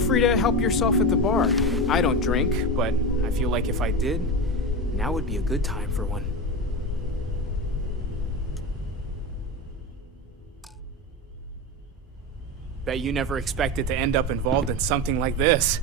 free to help yourself at the bar. I don't drink, but I feel like if I did, now would be a good time for one. Bet you never expected to end up involved in something like this.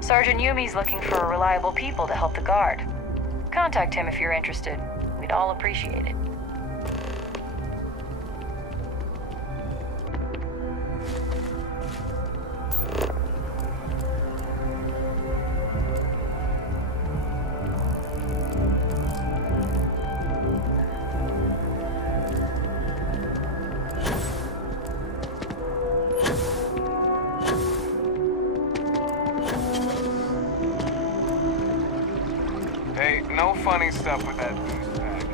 Sergeant Yumi's looking for reliable people to help the guard. Contact him if you're interested. We'd all appreciate it. Hey, no funny stuff with that boost pack.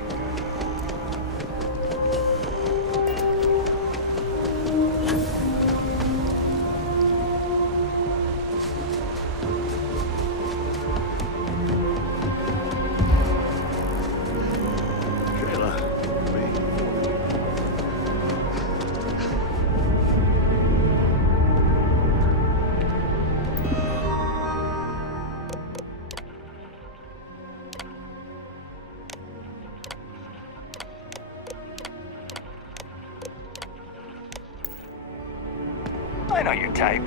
I know your type.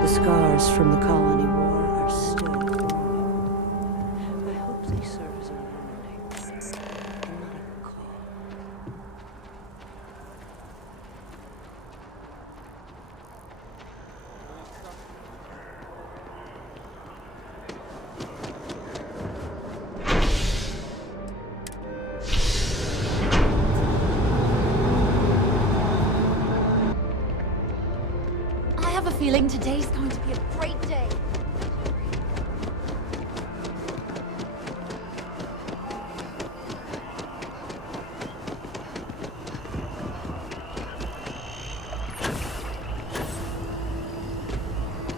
The scars from the colony war are still forming. I hope they serve as a warning, and not a call. I have a feeling today's going to be a great day.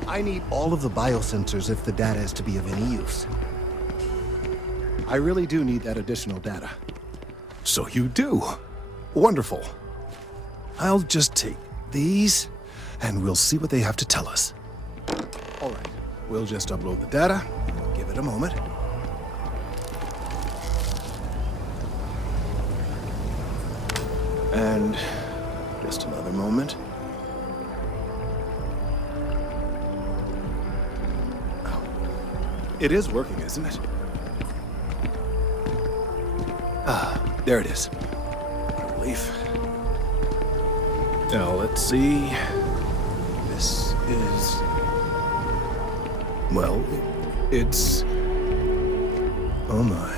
I need all of the biosensors if the data is to be of any use. I really do need that additional data. So you do. Wonderful. I'll just take these, and we'll see what they have to tell us. All right, we'll just upload the data. Give it a moment. And just another moment. Oh. It is working, isn't it? Ah, there it is. What a relief. Now, let's see. This is... Well, it's... Oh my.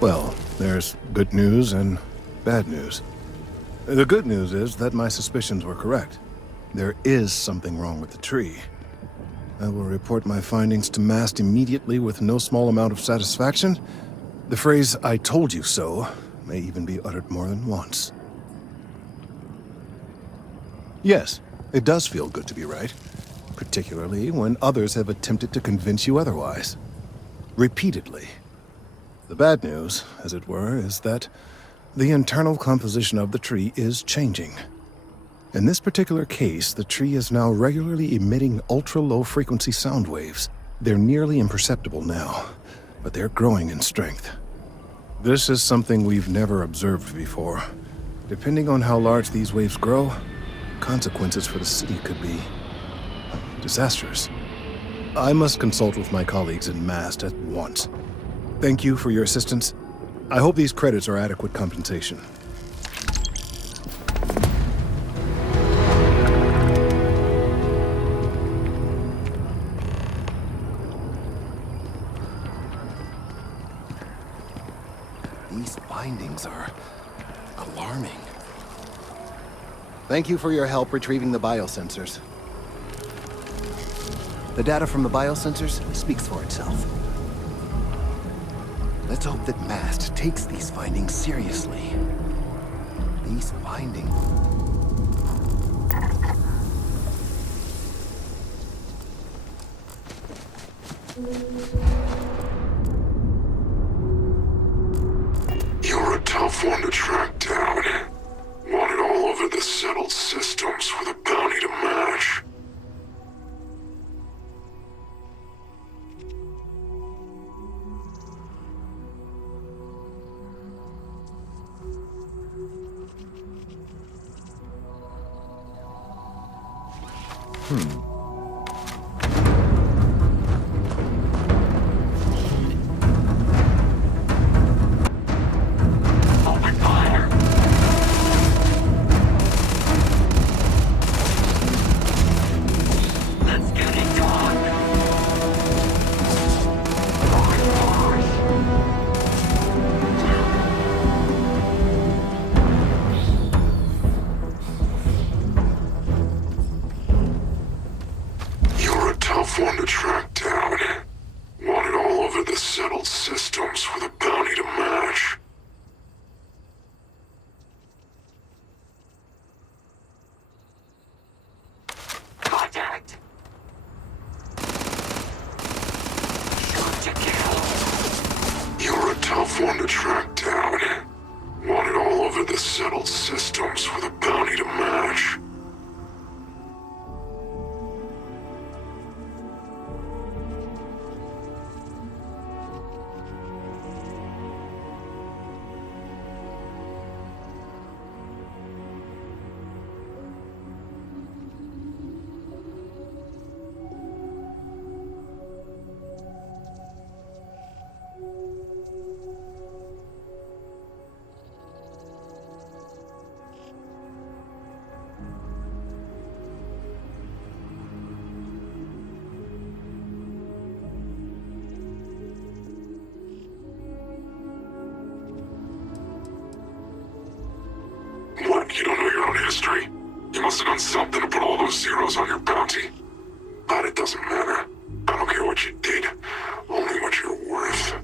Well, there's good news and bad news. The good news is that my suspicions were correct. There is something wrong with the tree. I will report my findings to MAST immediately with no small amount of satisfaction. The phrase, "I told you so," may even be uttered more than once. Yes, it does feel good to be right, particularly when others have attempted to convince you otherwise. Repeatedly. The bad news, as it were, is that the internal composition of the tree is changing. In this particular case, the tree is now regularly emitting ultra-low frequency sound waves. They're nearly imperceptible now, but they're growing in strength. This is something we've never observed before. Depending on how large these waves grow, consequences for the city could be disastrous. I must consult with my colleagues in MAST at once. Thank you for your assistance. I hope these credits are adequate compensation. Thank you for your help retrieving the biosensors. The data from the biosensors speaks for itself. Let's hope that MAST takes these findings seriously. These findings... You're a tough one to track down. Wanted all over the settled systems with a bounty to match. One to track down. Wanted all over the settled systems with a bounty to match. Contact. Shoot to kill. You're a tough one to track down. Wanted all over the settled systems with a bounty to match. You don't know your own history. You must have done something to put all those zeros on your bounty. But it doesn't matter. I don't care what you did, only what you're worth.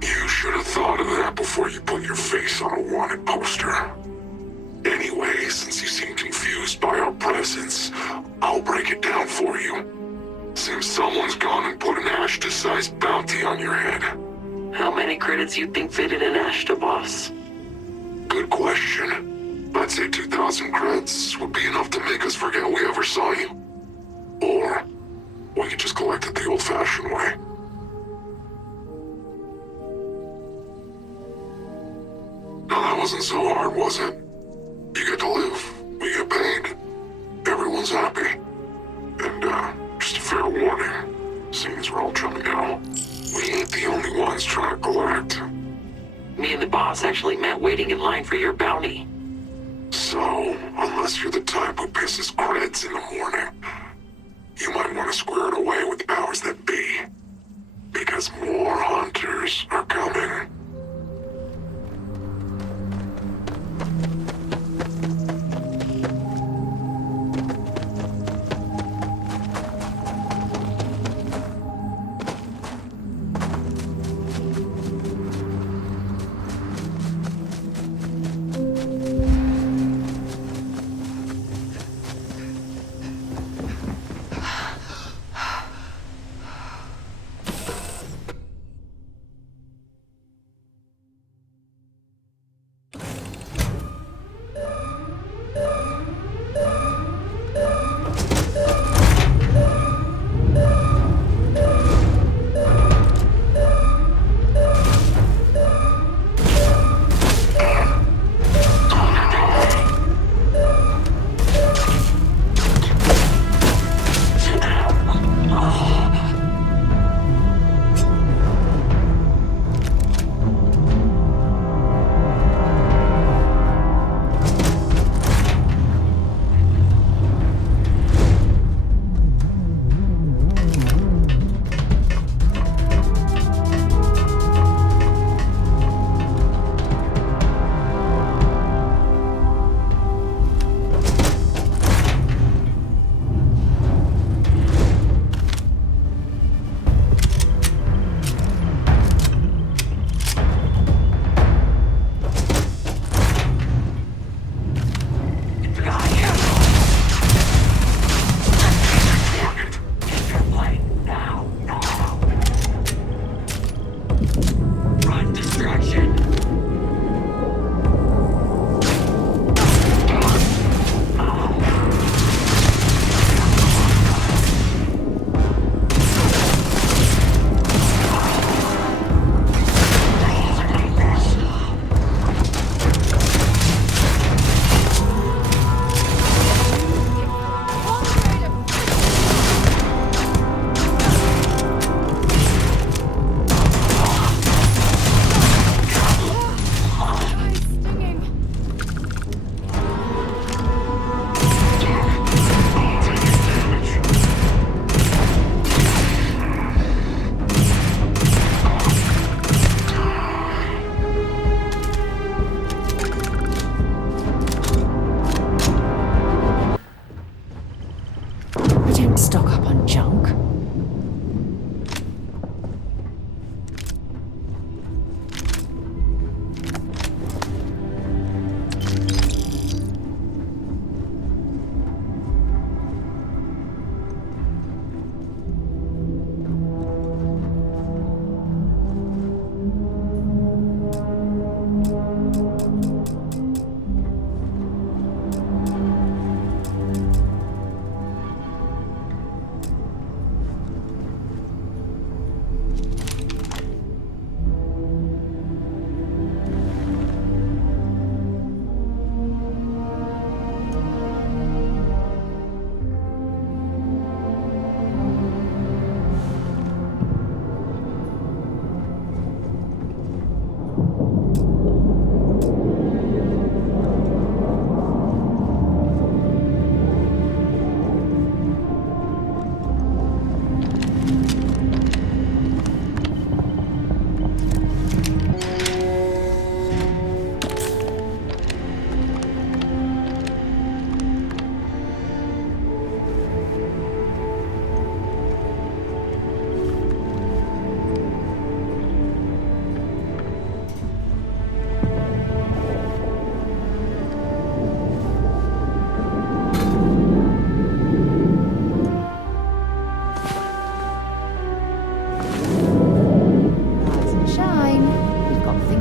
You should have thought of that before you put your face on a wanted poster. Anyway, since you seem confused by our presence, I'll break it down for you. Seems someone's gone and put an Ashta-sized bounty on your head. How many credits you think fitted in Ashta, boss? Good question. I'd say 2,000 creds would be enough to make us forget we ever saw you. Or we could just collect it the old-fashioned way. No, that wasn't so hard, was it? You get to live, we get paid. Everyone's happy. And, just a fair warning, seeing as we're all jumping out, we ain't the only ones trying to collect. Me and the boss actually met waiting in line for your bounty. So, unless you're the type who pisses creds in the morning, you might want to square it away with the powers that be. Because more hunters are coming.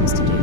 things to do.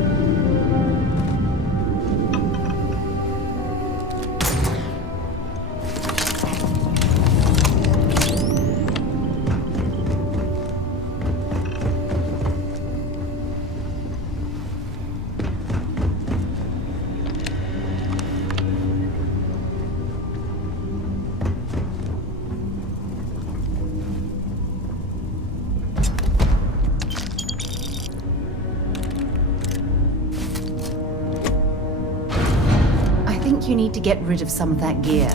You need to get rid of some of that gear.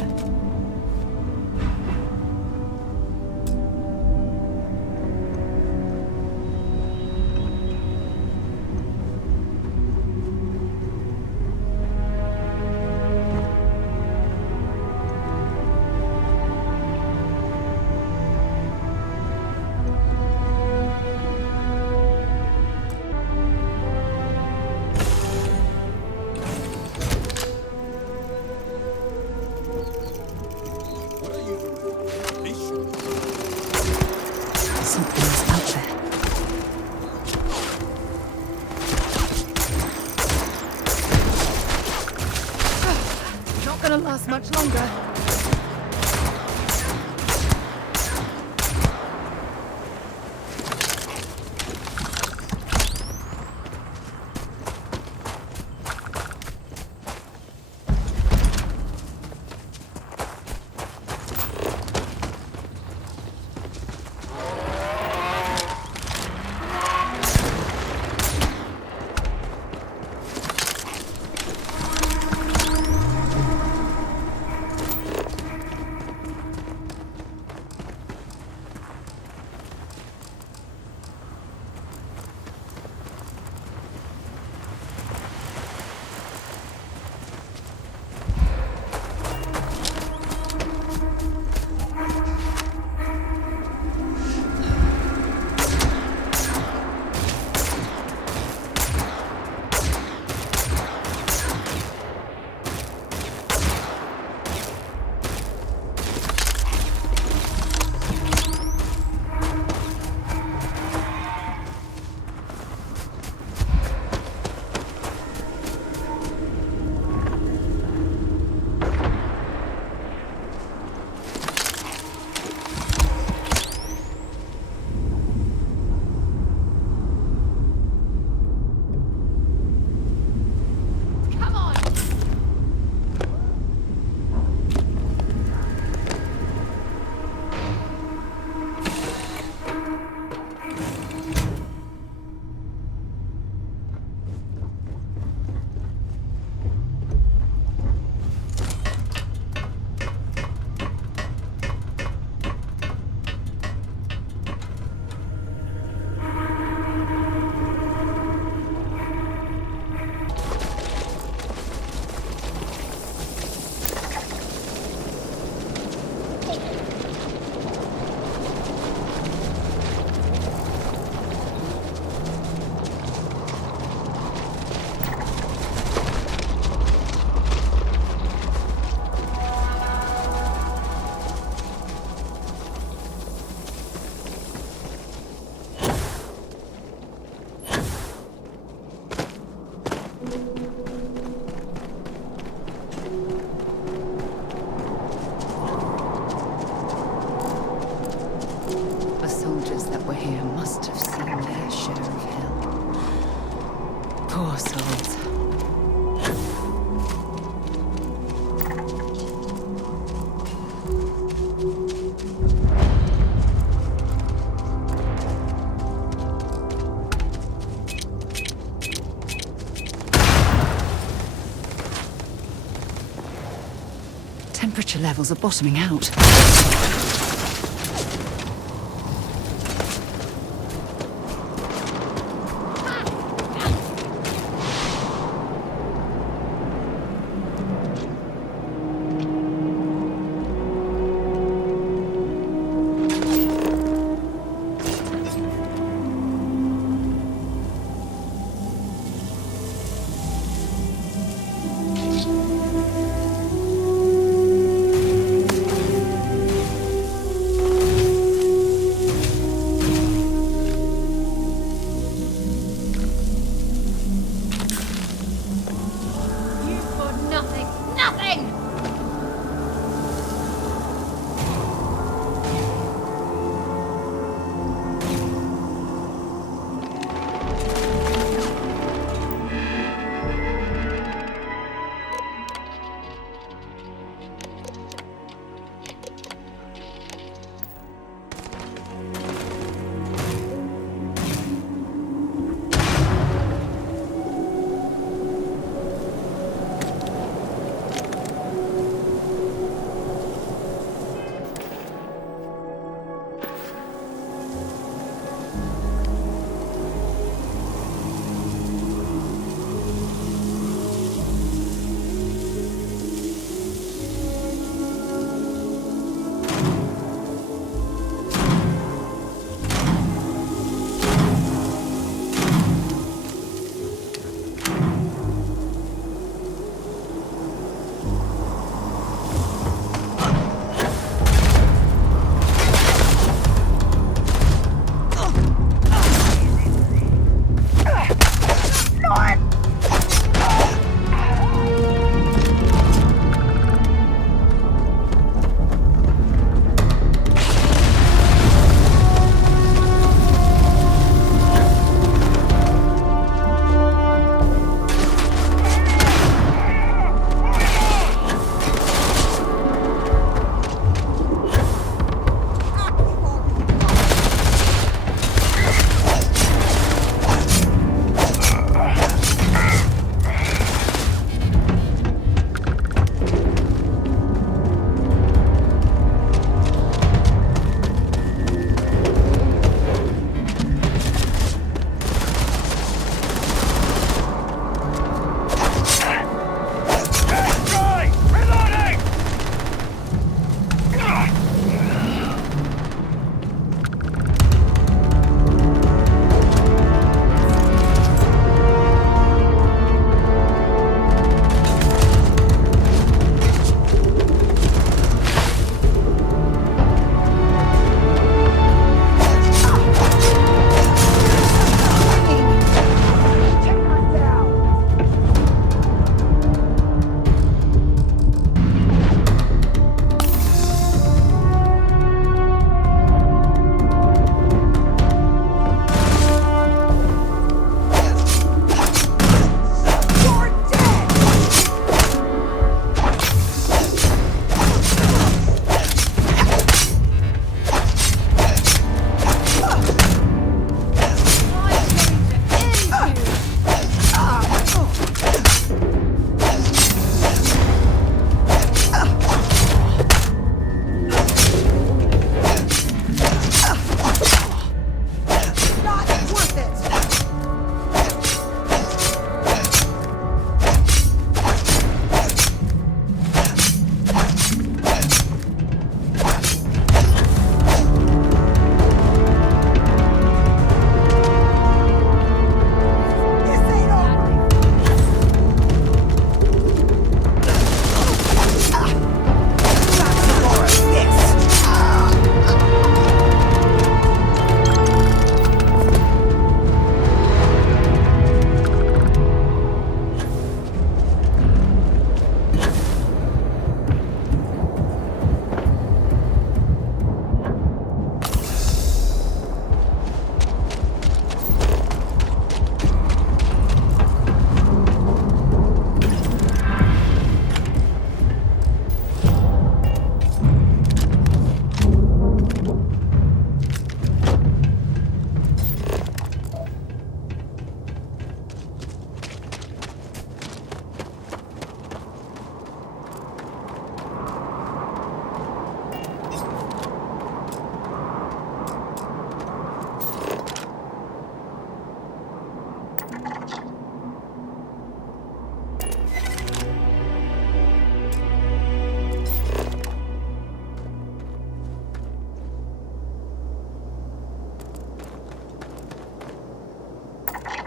Something's out there. Not gonna last much longer. Poor souls. Temperature levels are bottoming out.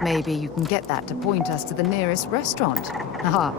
Maybe you can get that to point us to the nearest restaurant. Haha.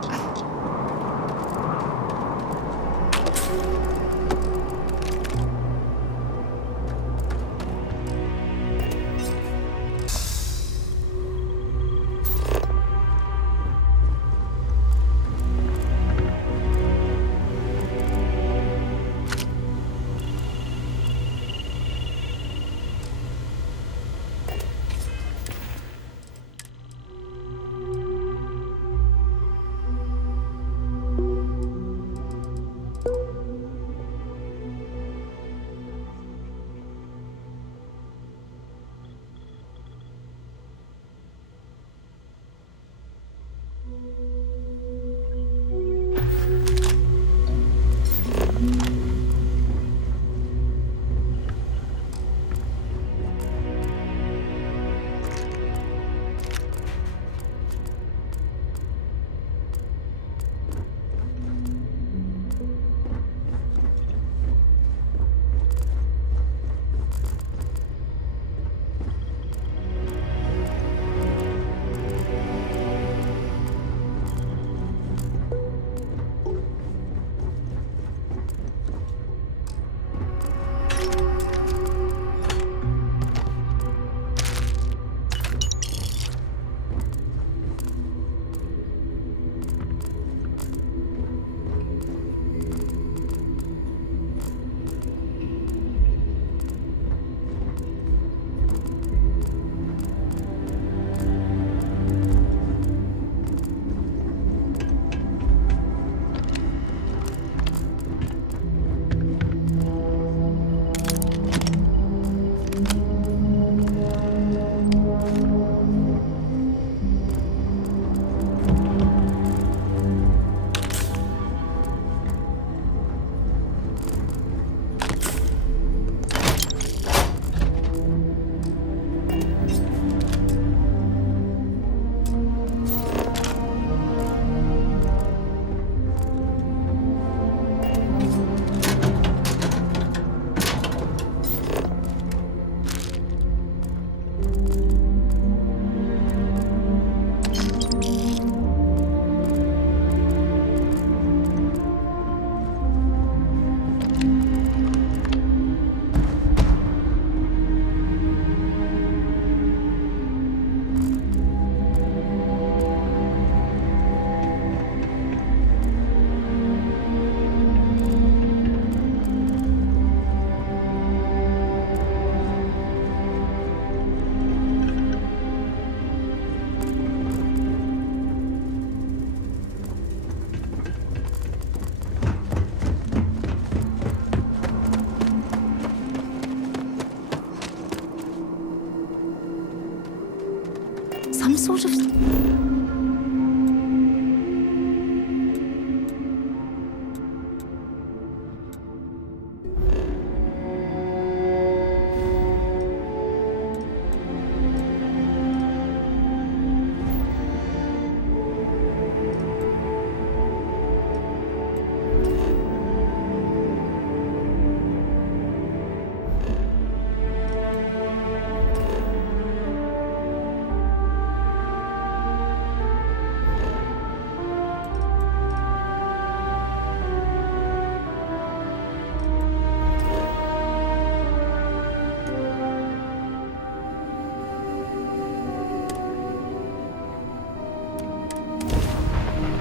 Some sort of...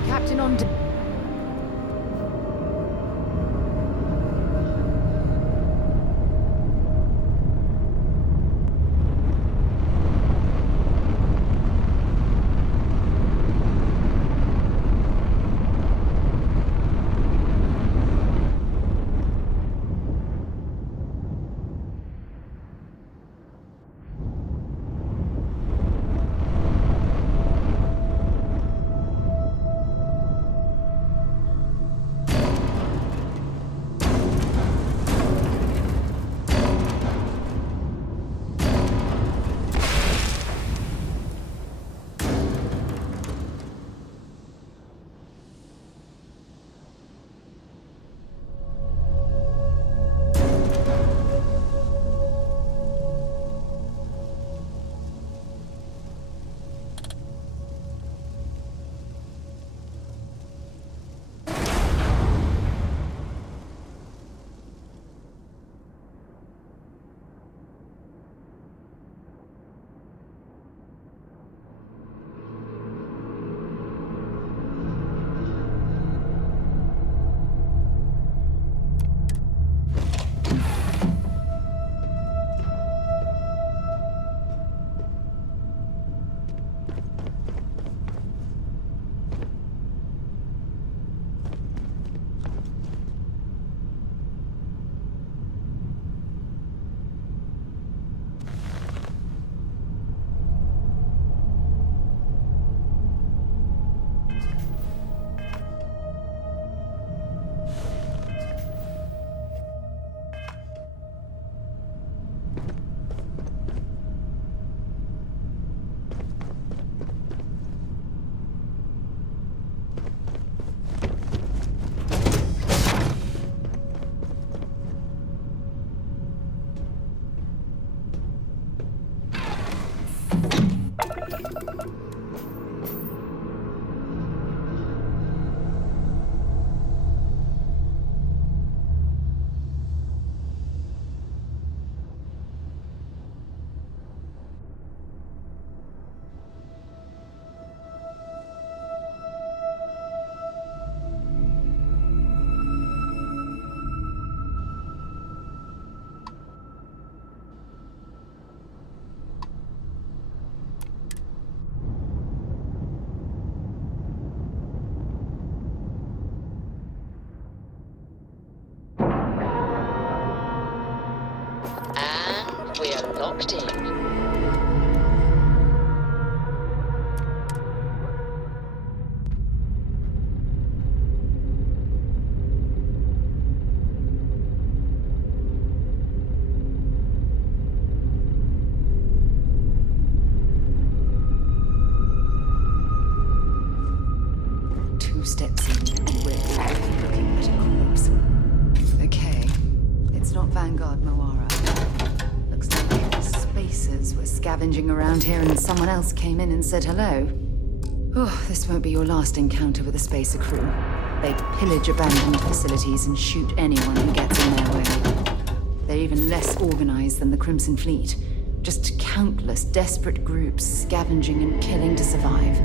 Captain on... locked in. Two steps in, and we're already looking at a corpse. Okay, it's not Vanguard Moara. Looks like the spacers were scavenging around here and someone else came in and said hello. Oh, this won't be your last encounter with a spacer crew. They pillage abandoned facilities and shoot anyone who gets in their way. They're even less organized than the Crimson Fleet. Just countless desperate groups scavenging and killing to survive.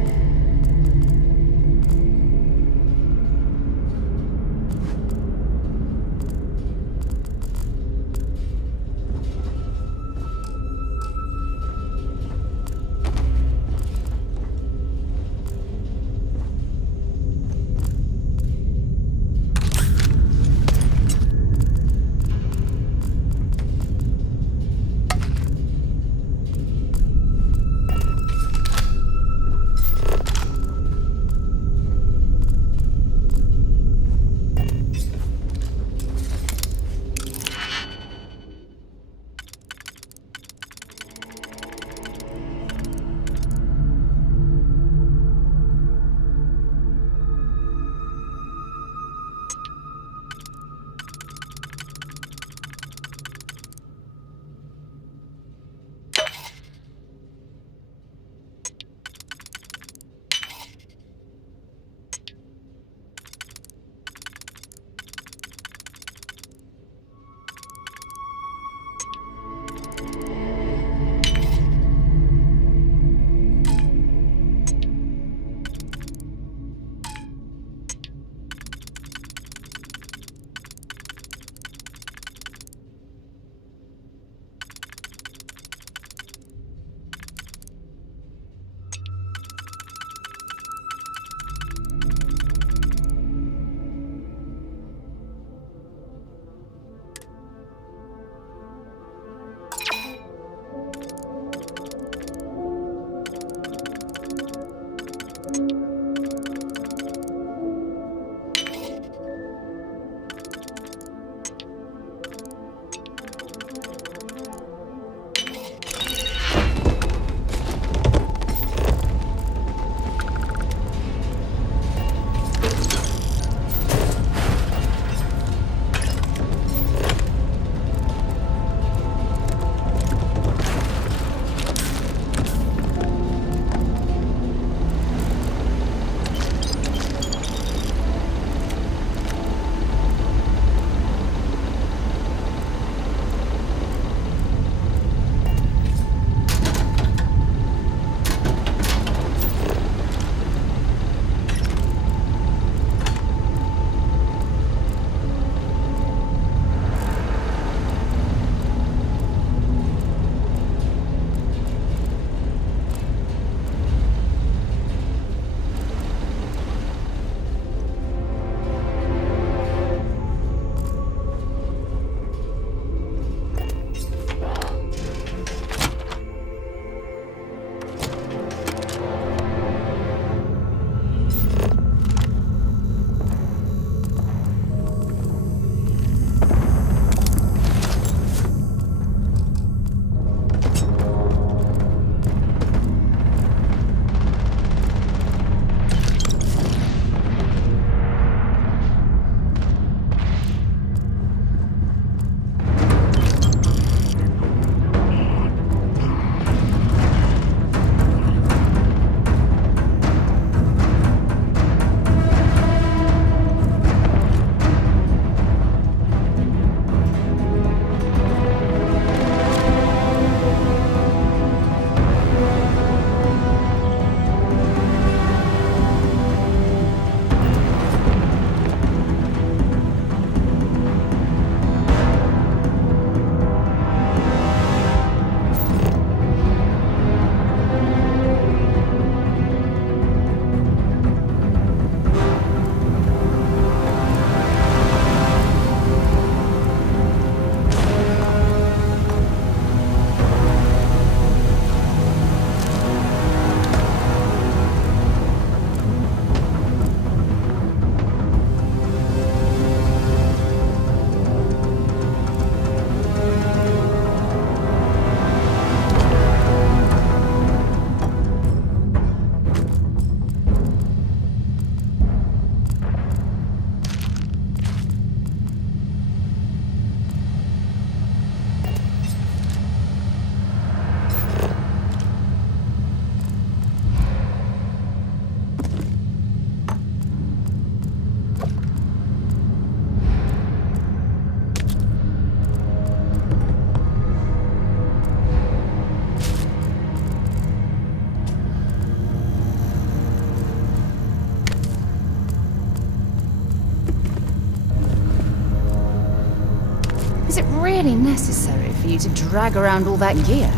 necessary for you to drag around all that gear?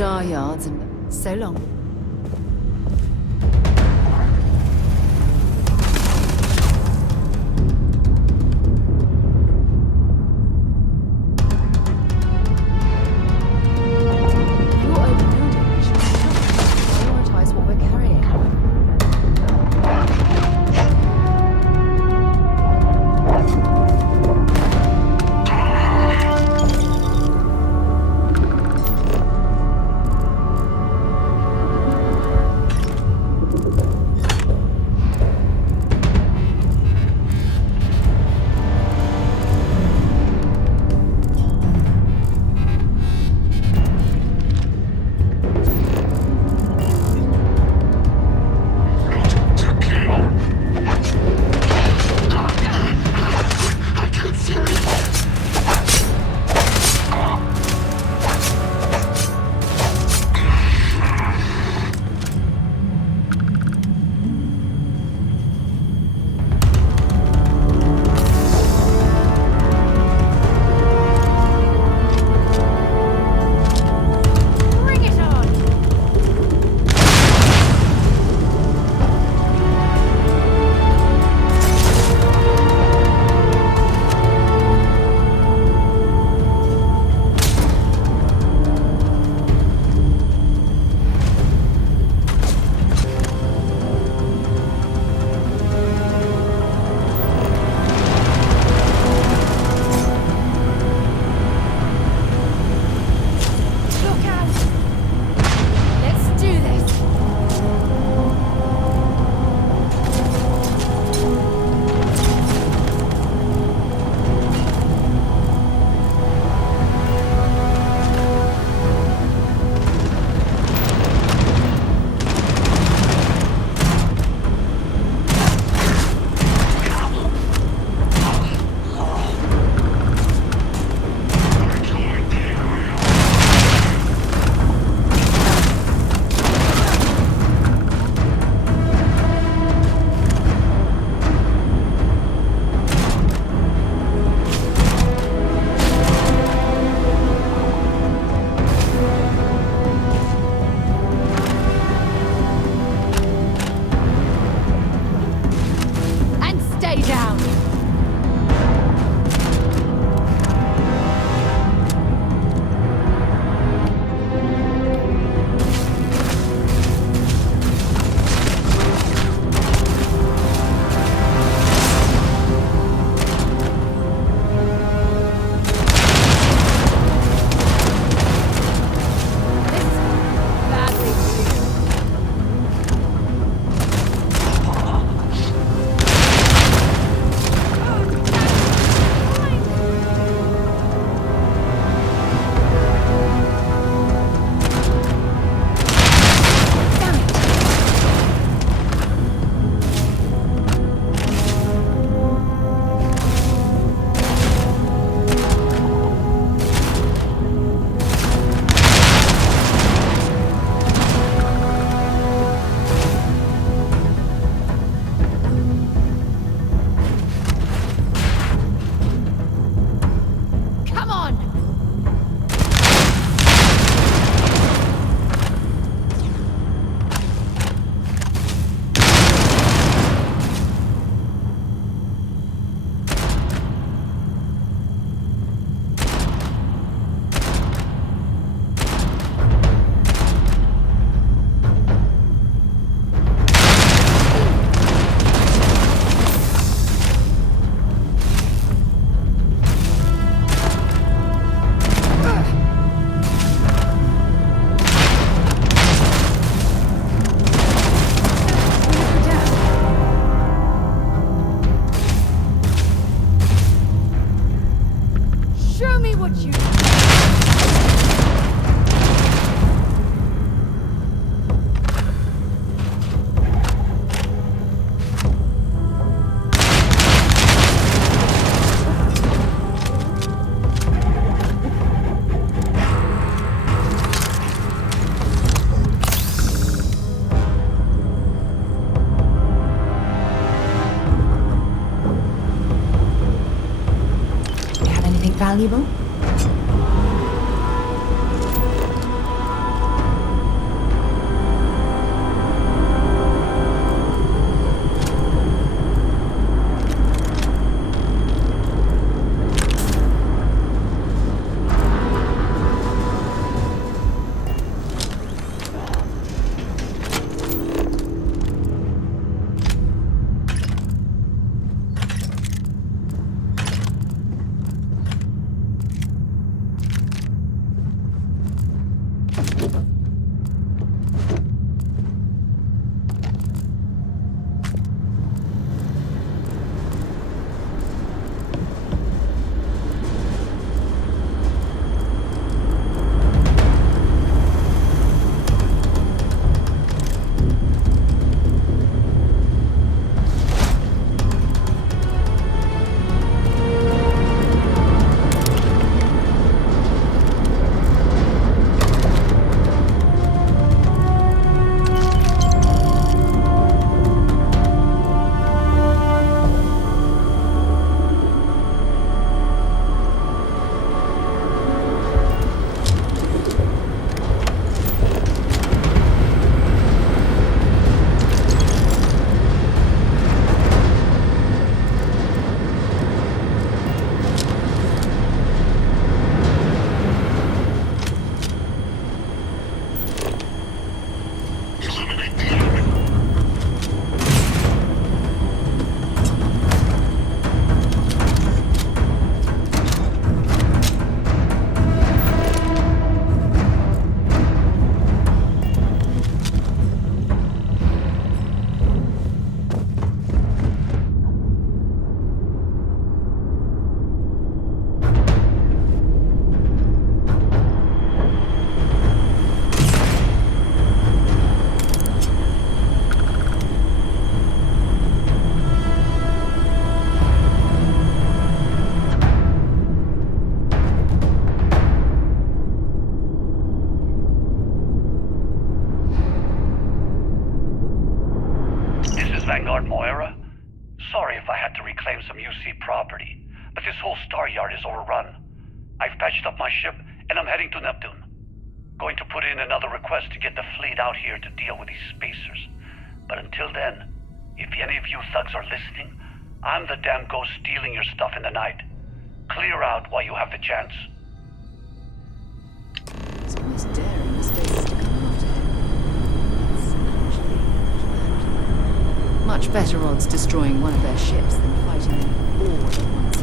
star yards and so long. You're overloaded. We should prioritize what we're carrying. valuable? Vanguard, Moira. Sorry if I had to reclaim some UC property, but this whole star yard is overrun. I've patched up my ship, and I'm heading to Neptune. Going to put in another request to get the fleet out here to deal with these spacers. But until then, if any of you thugs are listening, I'm the damn ghost stealing your stuff in the night. Clear out while you have the chance. It's almost daring the spacers to come after him. That's actually not bad. Much better odds destroying one of their ships than fighting them all at once.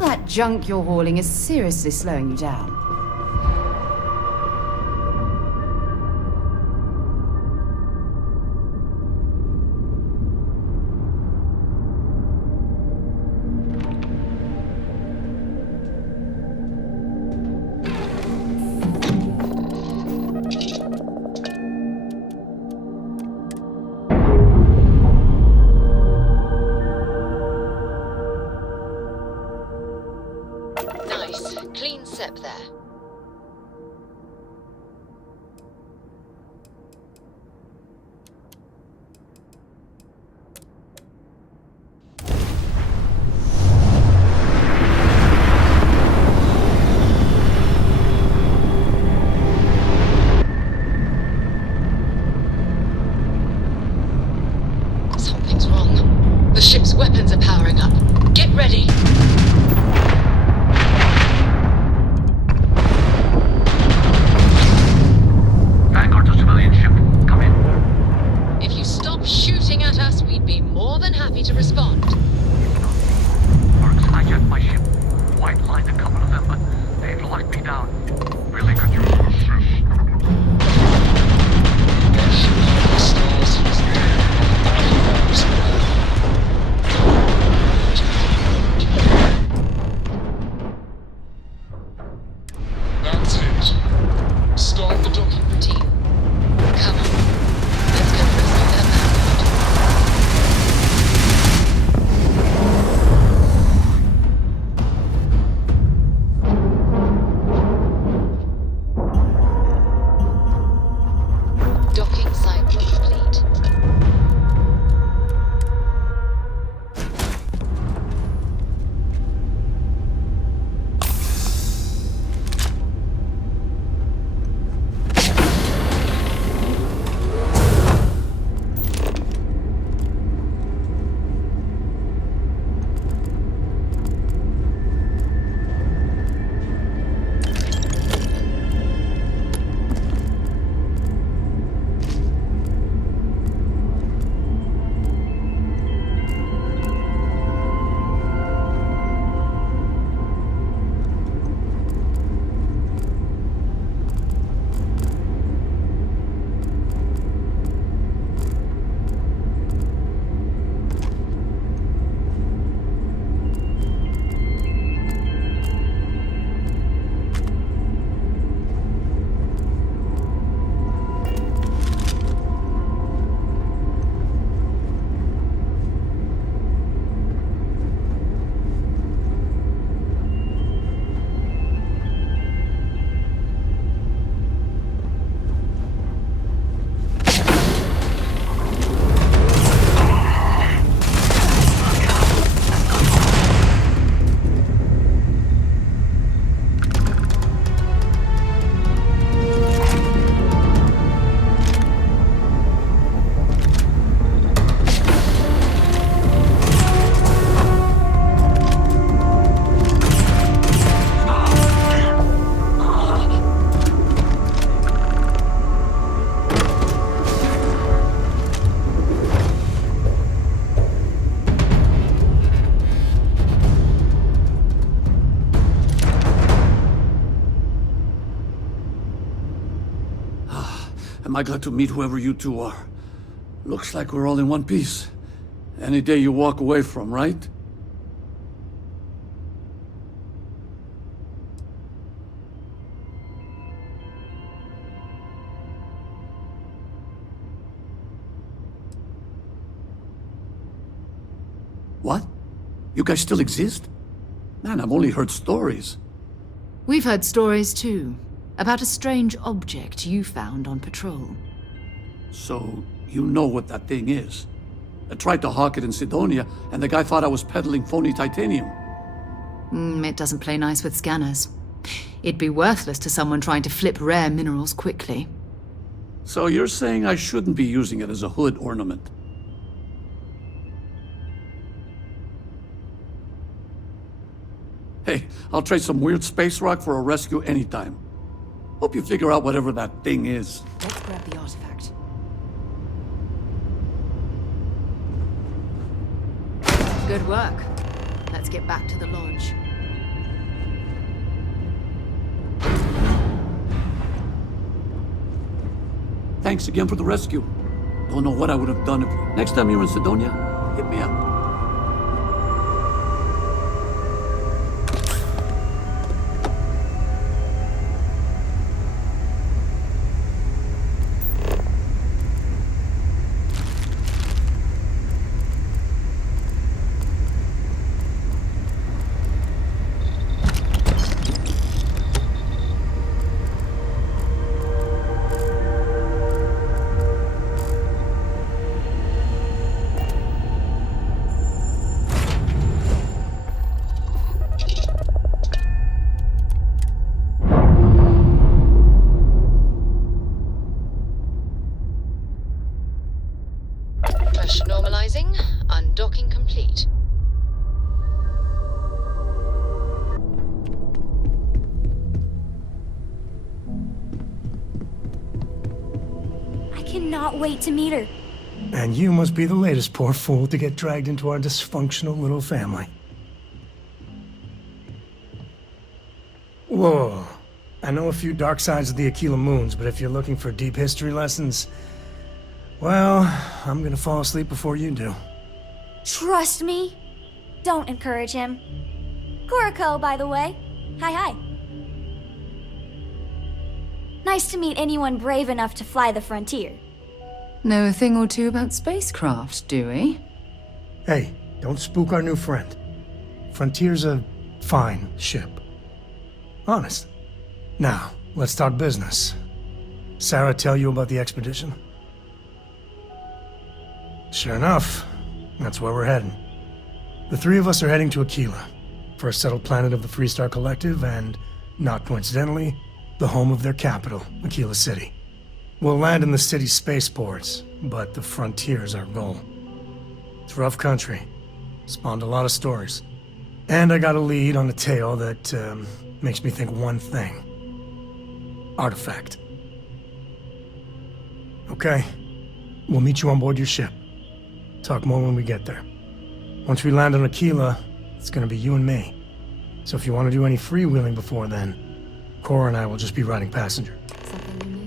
That junk you're hauling is seriously slowing you down. Clean sep there. Something's wrong. The ship's weapons are powering up. Get ready! Vanguard to civilian ship. Come in. If you stop shooting at us, we'd be more than happy to respond. Mercs hijacked my ship. White lined a couple of them, but they've locked me down. Really could use assist. That's it. Start the docking. Team, come on. Let's go rescue that Vanguard. Docking site complete. Am I glad to meet whoever you two are. Looks like we're all in one piece. Any day you walk away from, right? What? You guys still exist? Man, I've only heard stories. We've heard stories too, about a strange object you found on patrol. So, you know what that thing is? I tried to hawk it in Sidonia, and the guy thought I was peddling phony titanium. It doesn't play nice with scanners. It'd be worthless to someone trying to flip rare minerals quickly. So you're saying I shouldn't be using it as a hood ornament? Hey, I'll trade some weird space rock for a rescue anytime. Hope you figure out whatever that thing is. Let's grab the artifact. Good work. Let's get back to the lodge. Thanks again for the rescue. Don't know what I would have done if... Next time you're in Sidonia, hit me up. Normalizing, undocking complete. I cannot wait to meet her. And you must be the latest poor fool to get dragged into our dysfunctional little family. Whoa. I know a few dark sides of the Aquila Moons, but if you're looking for deep history lessons, well, I'm gonna fall asleep before you do. Trust me. Don't encourage him. Koriko, by the way. Hi. Nice to meet anyone brave enough to fly the frontier. Know a thing or two about spacecraft, do we? Hey, don't spook our new friend. Frontier's a fine ship. Honest. Now, let's talk business. Sarah tell you about the expedition? Sure enough, that's where we're heading. The three of us are heading to Aquila, first settled planet of the Freestar Collective and, not coincidentally, the home of their capital, Aquila City. We'll land in the city's spaceports, but the frontier's our goal. It's rough country. Spawned a lot of stories. And I got a lead on a tale that makes me think one thing. Artifact. Okay. We'll meet you on board your ship. Talk more when we get there. Once we land on Aquila, it's gonna be you and me. So if you want to do any freewheeling before then, Cora and I will just be riding passenger. Something you need?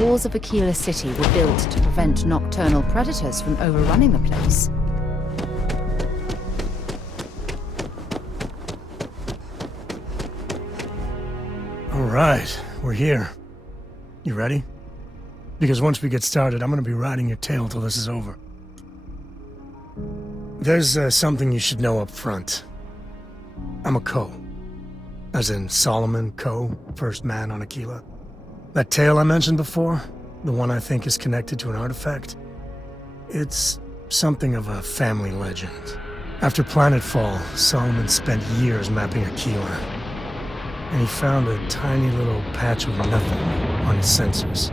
The walls of Aquila City were built to prevent nocturnal predators from overrunning the place. right, we're here. You ready? Because once we get started, I'm gonna be riding your tail till this is over. There's something you should know up front. I'm a Co. As in Solomon Co., first man on Aquila. That tale I mentioned before, the one I think is connected to an artifact, it's something of a family legend. After Planetfall, Solomon spent years mapping Aquila, and he found a tiny little patch of nothing on his sensors.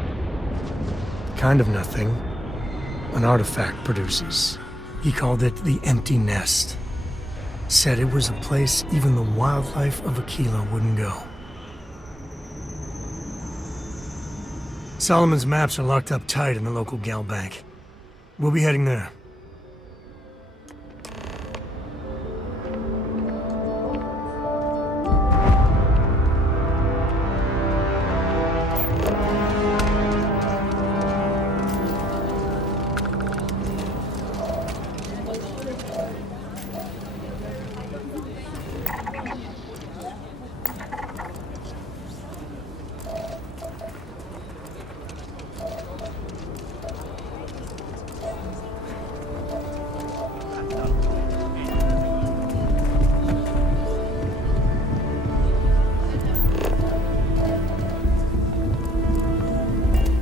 The kind of nothing an artifact produces. He called it the Empty Nest. Said it was a place even the wildlife of Aquila wouldn't go. Solomon's maps are locked up tight in the local gal bank. We'll be heading there.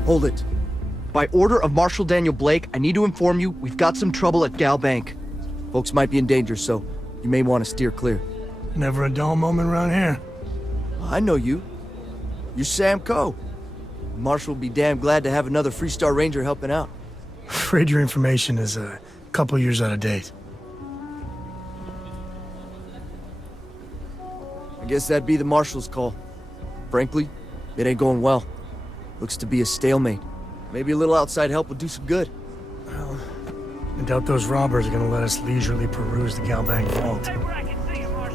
Hold it. By order of Marshal Daniel Blake, I need to inform you we've got some trouble at Gal Bank. Folks might be in danger, so you may want to steer clear. Never a dull moment around here. I know you. You're Sam Coe. Marshal will be damn glad to have another Freestar Ranger helping out. Afraid your information is a couple years out of date. I guess that'd be the Marshal's call. Frankly, it ain't going well. Looks to be a stalemate. Maybe a little outside help would do some good. Well, I doubt those robbers are gonna let us leisurely peruse the Gal Bank vault.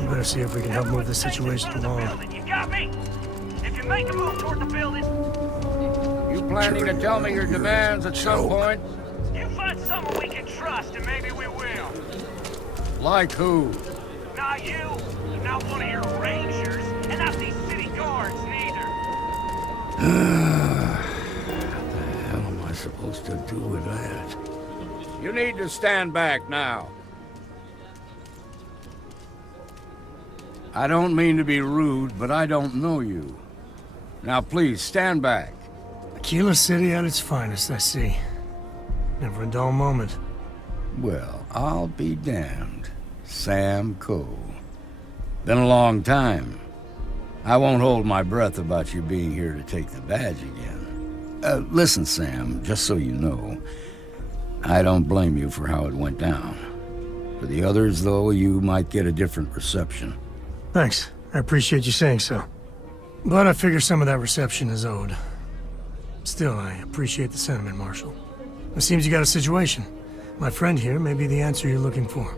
We better see if we can help move this situation along. You got me? If you make a move toward the building... You planning to tell me your demands at some point? You find someone we can trust and maybe we will. Like who? Not you, not one of your rangers, and not these city guards neither. What the hell am I supposed to do with that? You need to stand back now. I don't mean to be rude, but I don't know you. Now please, stand back. Aquila City at its finest, I see. Never a dull moment. Well, I'll be damned. Sam Coe. Been a long time. I won't hold my breath about you being here to take the badge again. Listen, Sam, just so you know, I don't blame you for how it went down. For the others, though, you might get a different reception. Thanks. I appreciate you saying so. But I figure some of that reception is owed. Still, I appreciate the sentiment, Marshal. It seems you got a situation. My friend here may be the answer you're looking for.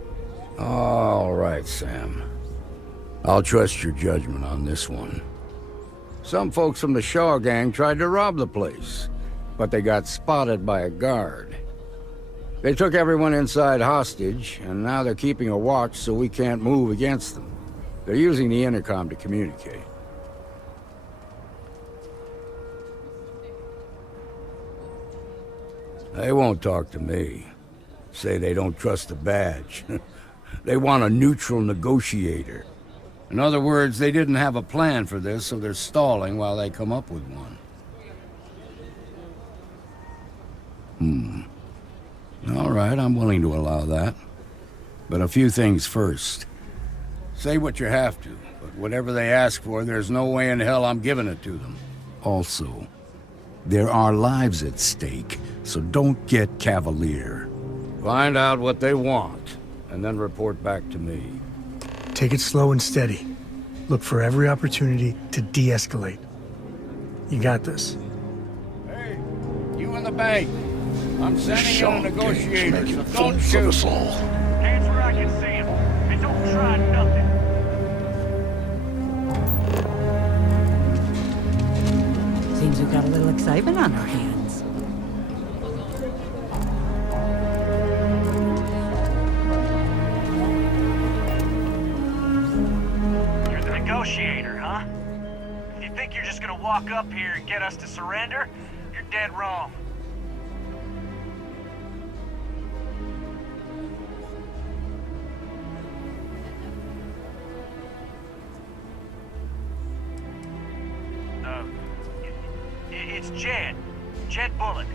All right, Sam. I'll trust your judgment on this one. Some folks from the Shaw gang tried to rob the place, but they got spotted by a guard. They took everyone inside hostage, and now they're keeping a watch so we can't move against them. They're using the intercom to communicate. They won't talk to me. Say they don't trust the badge. They want a neutral negotiator. In other words, they didn't have a plan for this, so they're stalling while they come up with one. All right, I'm willing to allow that. But a few things first. Say what you have to, but whatever they ask for, there's no way in hell I'm giving it to them. Also, there are lives at stake, so don't get cavalier. Find out what they want, and then report back to me. Take it slow and steady. Look for every opportunity to de-escalate. You got this. Hey, you in the bank. I'm sending in a negotiator, so don't shoot. Hands where I can see him, and don't try nothing. Seems we've got a little excitement on our hands. You're the negotiator, huh? If you think you're just gonna walk up here and get us to surrender, you're dead wrong. It's Jed. Jed Bullock.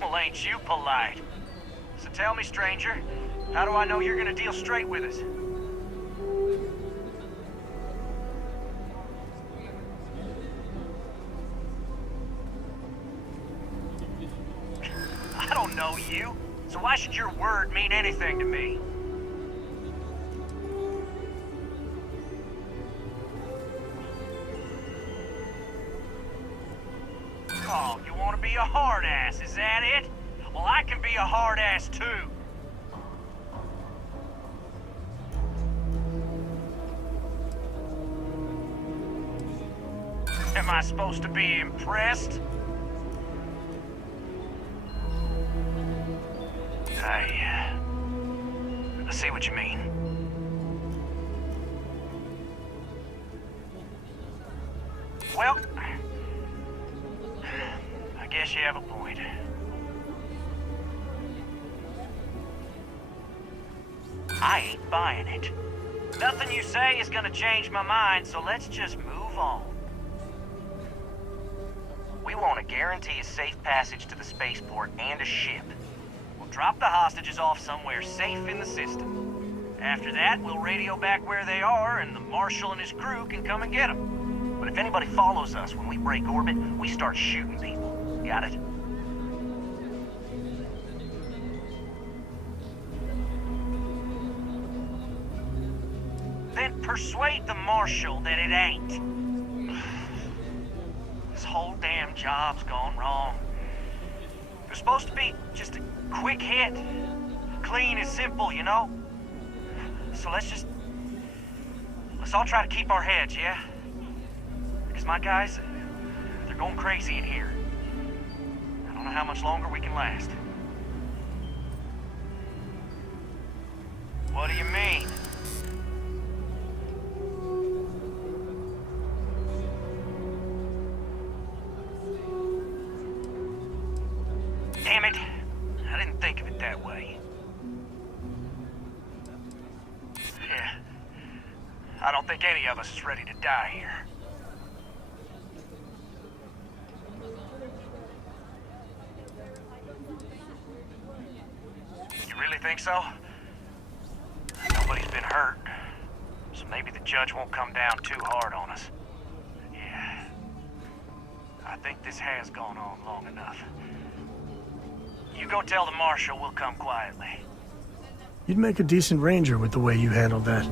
Well, ain't you polite? So tell me, stranger, how do I know you're gonna deal straight with us? I don't know you, so why should your word mean anything to me? Oh, you want to be a hard ass, is that it? Well, I can be a hard ass too. Am I supposed to be impressed? I see what you mean. Well, I guess you have a point. I ain't buying it. Nothing you say is gonna change my mind, so let's just move on. We want to guarantee a safe passage to the spaceport and a ship. We'll drop the hostages off somewhere safe in the system. After that, we'll radio back where they are, and the Marshal and his crew can come and get them. But if anybody follows us when we break orbit, we start shooting people. Got it? Then persuade the Marshal that it ain't. This whole damn job's gone wrong. It was supposed to be just a quick hit. Clean and simple, you know? So let's all try to keep our heads, yeah? Because my guys, they're going crazy in here. I don't know how much longer we can last. What do you mean? Damn it. I didn't think of it that way. Yeah. I don't think any of us is ready to die here. You really think so? Nobody's been hurt, so maybe the judge won't come down too hard on us. Yeah. I think this has gone on long enough. You go tell the Marshal we'll come quietly. You'd make a decent ranger with the way you handled that.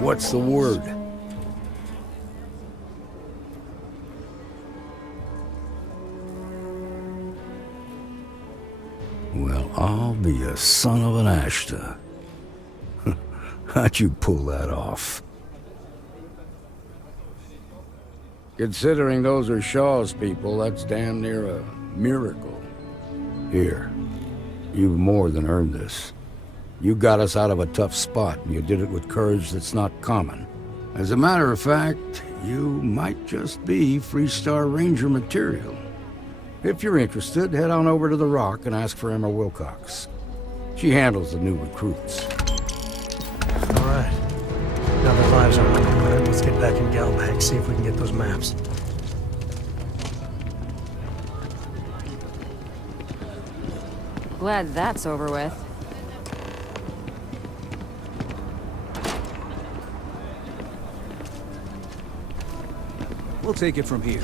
What's the word? Well, I'll be a son of an Ashta. How'd you pull that off? Considering those are Shaw's people, that's damn near a miracle. Here, you've more than earned this. You got us out of a tough spot, and you did it with courage that's not common. As a matter of fact, you might just be Freestar Ranger material. If you're interested, head on over to the Rock and ask for Emma Wilcox. She handles the new recruits. All right. Now that lives are on the line, let's get back in GalBank, see if we can get those maps. Glad that's over with. We'll take it from here.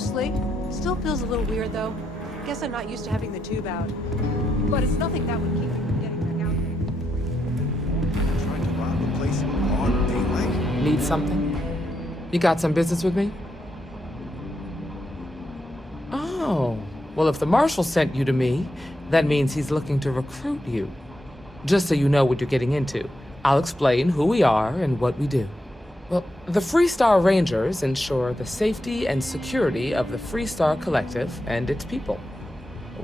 Mostly. Still feels a little weird, though. Guess I'm not used to having the tube out. But it's nothing that would keep me from getting back out there. Trying to rob a place in broad daylight? Need something? You got some business with me? Oh, well, if the marshal sent you to me, that means he's looking to recruit you. Just so you know what you're getting into, I'll explain who we are and what we do. Well, the Freestar Rangers ensure the safety and security of the Freestar Collective and its people.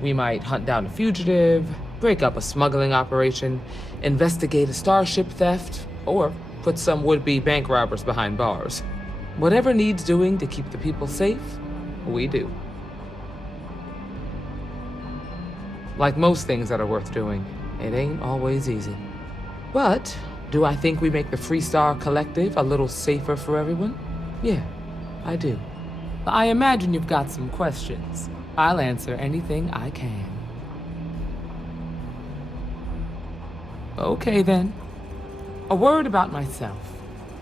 We might hunt down a fugitive, break up a smuggling operation, investigate a starship theft, or put some would-be bank robbers behind bars. Whatever needs doing to keep the people safe, we do. Like most things that are worth doing, it ain't always easy. But do I think we make the Freestar Collective a little safer for everyone? Yeah, I do. I imagine you've got some questions. I'll answer anything I can. Okay then. A word about myself.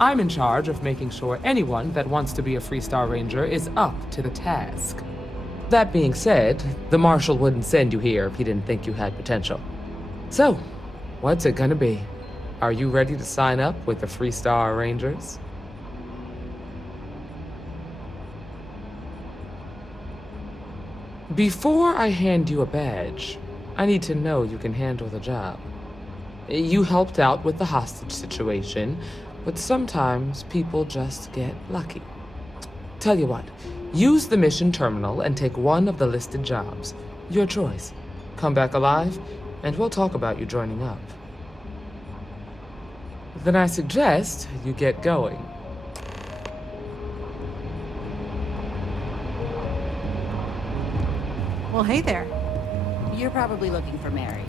I'm in charge of making sure anyone that wants to be a Freestar Ranger is up to the task. That being said, the Marshal wouldn't send you here if he didn't think you had potential. So, what's it gonna be? Are you ready to sign up with the Freestar Rangers? Before I hand you a badge, I need to know you can handle the job. You helped out with the hostage situation, but sometimes people just get lucky. Tell you what, use the mission terminal and take one of the listed jobs. Your choice. Come back alive, and we'll talk about you joining up. Then I suggest you get going. Well, hey there. You're probably looking for Mary.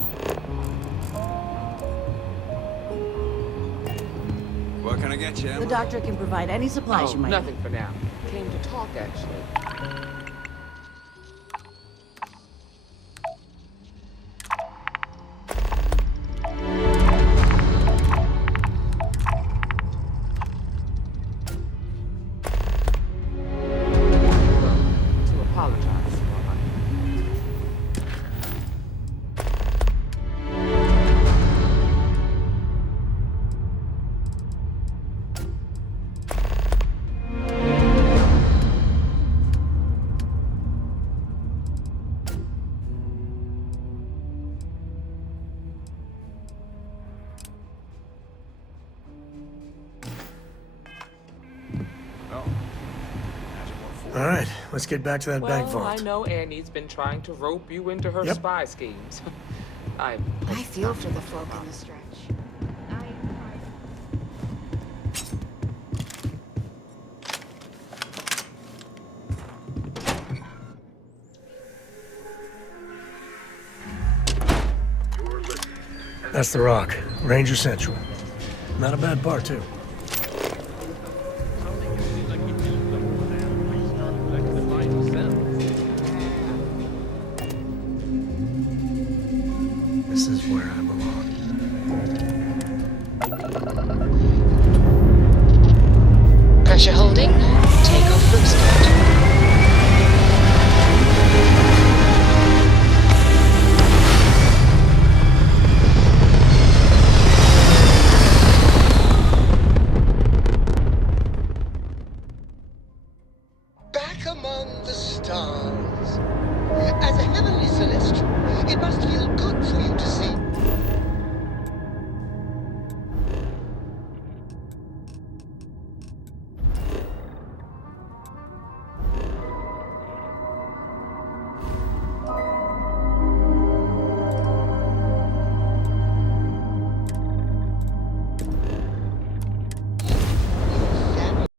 What can I get you, Emma? The doctor can provide any supplies you might need. Nothing for now. Came to talk, actually. All right, let's get back to that bank vault. I know Annie's been trying to rope you into her spy schemes. I feel for the folk in the stretch. That's the Rock, Ranger Central. Not a bad bar, too. This is where I belong. Pressure holding. Take off from start. Back among the stars. As a heavenly celestial, it must feel good for you to see.